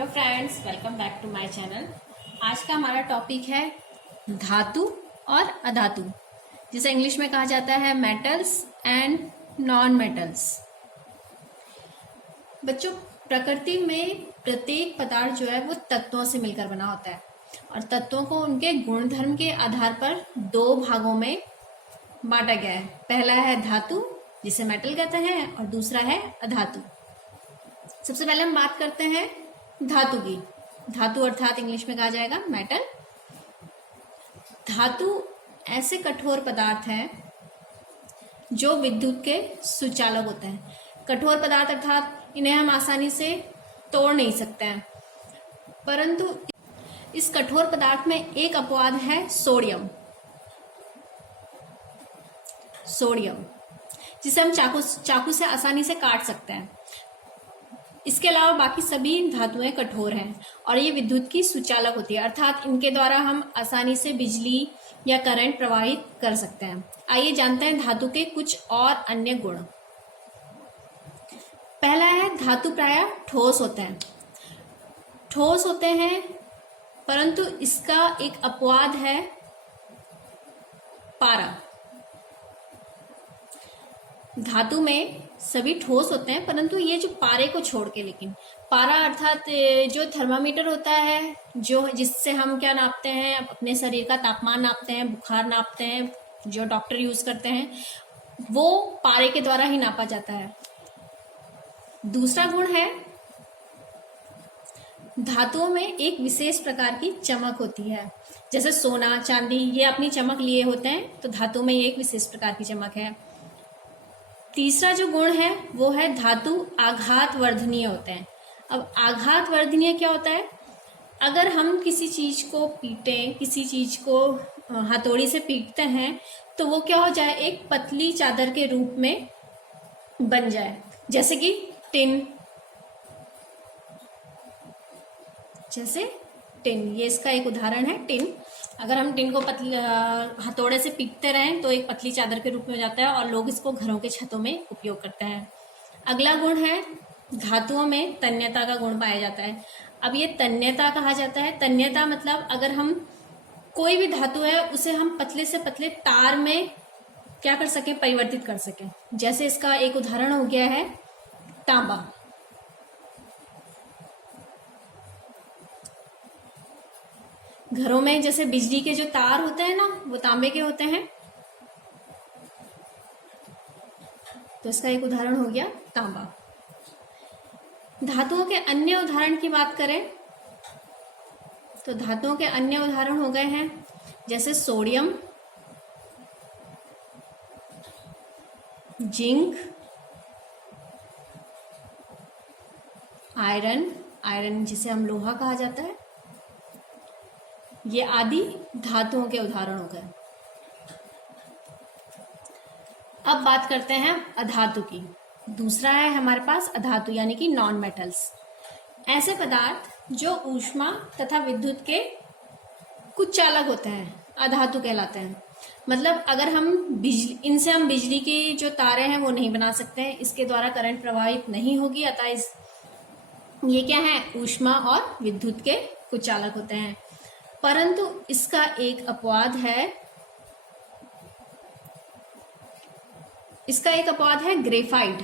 Hello friends, welcome back to my channel. आज का हमारा टॉपिक है धातु और अधातु, जिसे इंग्लिश में कहा जाता है मेटल्स एंड नॉन मेटल्स। बच्चों, प्रकृति में प्रत्येक पदार्थ जो है वो तत्वों से मिलकर बना होता है और तत्वों को उनके गुणधर्म के आधार पर दो भागों में बांटा गया है। पहला है धातु, जिसे मेटल कहते हैं, और दूसरा है अधातु। सबसे पहले हम बात करते हैं धातु की। धातु अर्थात इंग्लिश में कहा जाएगा मेटल। धातु ऐसे कठोर पदार्थ हैं जो विद्युत के सुचालक होते हैं। कठोर पदार्थ अर्थात इन्हें हम आसानी से तोड़ नहीं सकते हैं, परंतु इस कठोर पदार्थ में एक अपवाद है सोडियम। सोडियम जिसे हम चाकू से आसानी से काट सकते हैं। इसके अलावा बाकी सभी धातुएं कठोर हैं और ये विद्युत की सुचालक होती है, अर्थात इनके द्वारा हम आसानी से बिजली या करंट प्रवाहित कर सकते हैं। आइए जानते हैं धातु के कुछ और अन्य गुण। पहला है धातु प्रायः ठोस होते हैं। ठोस होते हैं, परंतु इसका एक अपवाद है पारा। धातु में सभी ठोस होते हैं, परंतु ये जो पारे को छोड़ के, लेकिन पारा अर्थात जो थर्मामीटर होता है, जो जिससे हम क्या नापते हैं, अपने शरीर का तापमान नापते हैं, बुखार नापते हैं, जो डॉक्टर यूज करते हैं, वो पारे के द्वारा ही नापा जाता है। दूसरा गुण है धातुओं में एक विशेष प्रकार की चमक होती है। जैसे सोना, चांदी, ये अपनी चमक लिए होते हैं, तो धातु में एक विशेष प्रकार की चमक है। तीसरा जो गुण है वो है धातु आघात वर्धनीय होते हैं। अब आघात वर्धनीय क्या होता है? अगर हम किसी चीज को पीटें, किसी चीज को हथौड़ी से पीटते हैं, तो वो क्या हो जाए, एक पतली चादर के रूप में बन जाए। जैसे कि टिन, ये इसका एक उदाहरण है, टिन। अगर हम टिन को हथौड़े से पीटते रहें तो एक पतली चादर के रूप में हो जाता है और लोग इसको घरों के छतों में उपयोग करते हैं। अगला गुण है धातुओं में तन्यता का गुण पाया जाता है। अब ये तन्यता कहा जाता है। तन्यता मतलब अगर हम कोई भी धातु है उसे हम पतले से पतले तार में क्या कर सकें, परिवर्तित कर सकें। जैसे इसका एक उदाहरण हो गया है तांबा। घरों में जैसे बिजली के जो तार होते हैं ना, वो तांबे के होते हैं, तो इसका एक उदाहरण हो गया तांबा। धातुओं के अन्य उदाहरण की बात करें तो धातुओं के अन्य उदाहरण हो गए हैं जैसे सोडियम, जिंक, आयरन जिसे हम लोहा कहा जाता है, ये आदि धातुओं के उदाहरण हो गए। अब बात करते हैं अधातु की। दूसरा है हमारे पास अधातु, यानी कि नॉन मेटल्स। ऐसे पदार्थ जो ऊष्मा तथा विद्युत के कुछ चालक होते हैं, अधातु कहलाते हैं। मतलब अगर हम इनसे हम बिजली की जो तारे हैं वो नहीं बना सकते हैं, इसके द्वारा करंट प्रवाहित नहीं होगी, अतः ये क्या है, ऊष्मा और विद्युत के कुछ चालक होते हैं। परंतु इसका एक अपवाद है, ग्रेफाइट।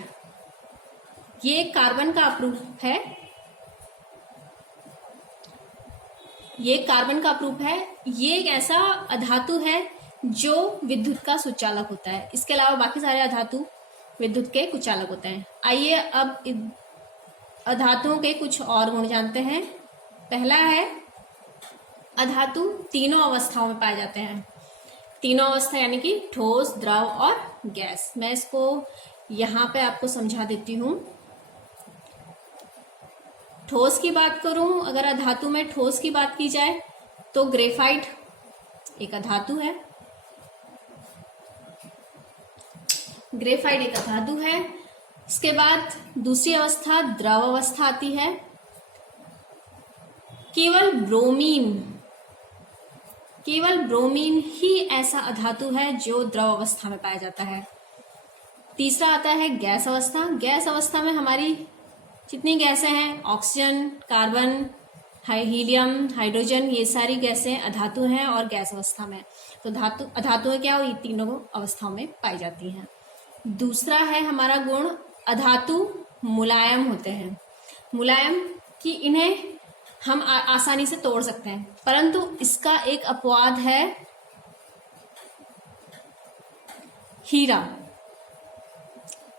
ये कार्बन का अपरूप है, ये एक ऐसा अधातु है जो विद्युत का सुचालक होता है। इसके अलावा बाकी सारे अधातु विद्युत के कुचालक होते हैं। आइए अब अधातुओं के कुछ और गुण जानते हैं। पहला है अधातु तीनों अवस्थाओं में पाए जाते हैं। तीनों अवस्था यानी कि ठोस, द्रव और गैस। मैं इसको यहाँ पे आपको समझा देती हूँ। ठोस की बात करूं, अगर अधातु में ठोस की बात की जाए तो ग्रेफाइट एक अधातु है। इसके बाद दूसरी अवस्था द्रव अवस्था आती है। केवल ब्रोमीन ही ऐसा अधातु है जो द्रव अवस्था में पाया जाता है। तीसरा आता है गैस अवस्था। गैस अवस्था में हमारी जितनी गैसें हैं, ऑक्सीजन, कार्बन, हीलियम, हाइड्रोजन, ये सारी गैसें अधातु हैं और गैस अवस्था में। तो अधातुएं क्या हुई, तीनों अवस्थाओं में पाई जाती हैं। दूसरा है हमारा गुण, अधातु मुलायम होते हैं। मुलायम कि इन्हें हम आसानी से तोड़ सकते हैं, परंतु इसका एक अपवाद है हीरा।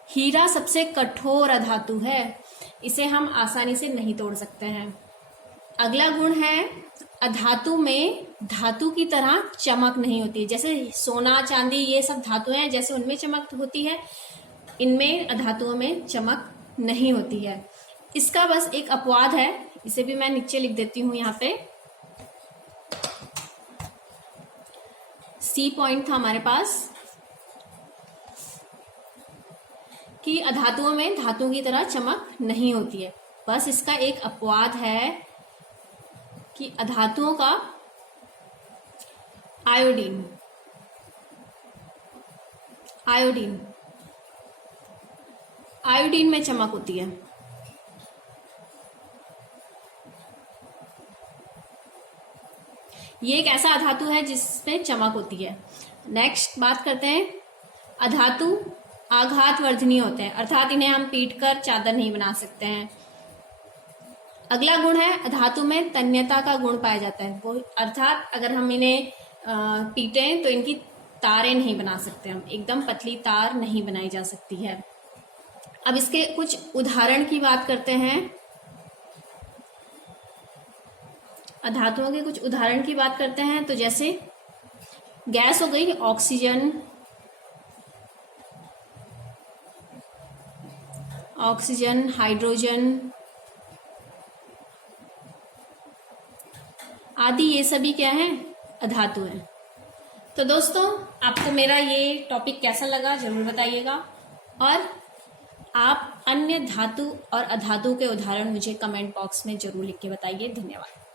हीरा सबसे कठोर अधातु है, इसे हम आसानी से नहीं तोड़ सकते हैं। अगला गुण है, अधातु में धातु की तरह चमक नहीं होती। जैसे सोना, चांदी, ये सब धातुएं हैं, जैसे उनमें चमक होती है, इनमें अधातुओं में चमक नहीं होती है। इसका बस एक अपवाद है, इसे भी मैं नीचे लिख देती हूं यहाँ पे। सी पॉइंट था हमारे पास कि अधातुओं में धातुओं की तरह चमक नहीं होती है। बस इसका एक अपवाद है कि अधातुओं का आयोडीन में चमक होती है। ये एक ऐसा अधातु है जिसमें चमक होती है। नेक्स्ट बात करते हैं, अधातु आघात वर्धनीय होते हैं, अर्थात इन्हें हम पीटकर चादर नहीं बना सकते हैं। अगला गुण है, अधातु में तन्यता का गुण पाया जाता है, वो अर्थात अगर हम इन्हें पीटें तो इनकी तारें नहीं बना सकते, हम एकदम पतली तार नहीं बनाई जा सकती है। अब इसके कुछ उदाहरण की बात करते हैं। अधातुओं के कुछ उदाहरण की बात करते हैं, तो जैसे गैस हो गई ऑक्सीजन, हाइड्रोजन आदि, ये सभी क्या है, अधातु हैं। तो दोस्तों, आपको मेरा ये टॉपिक कैसा लगा जरूर बताइएगा, और आप अन्य धातु और अधातु के उदाहरण मुझे कमेंट बॉक्स में जरूर लिख के बताइए। धन्यवाद।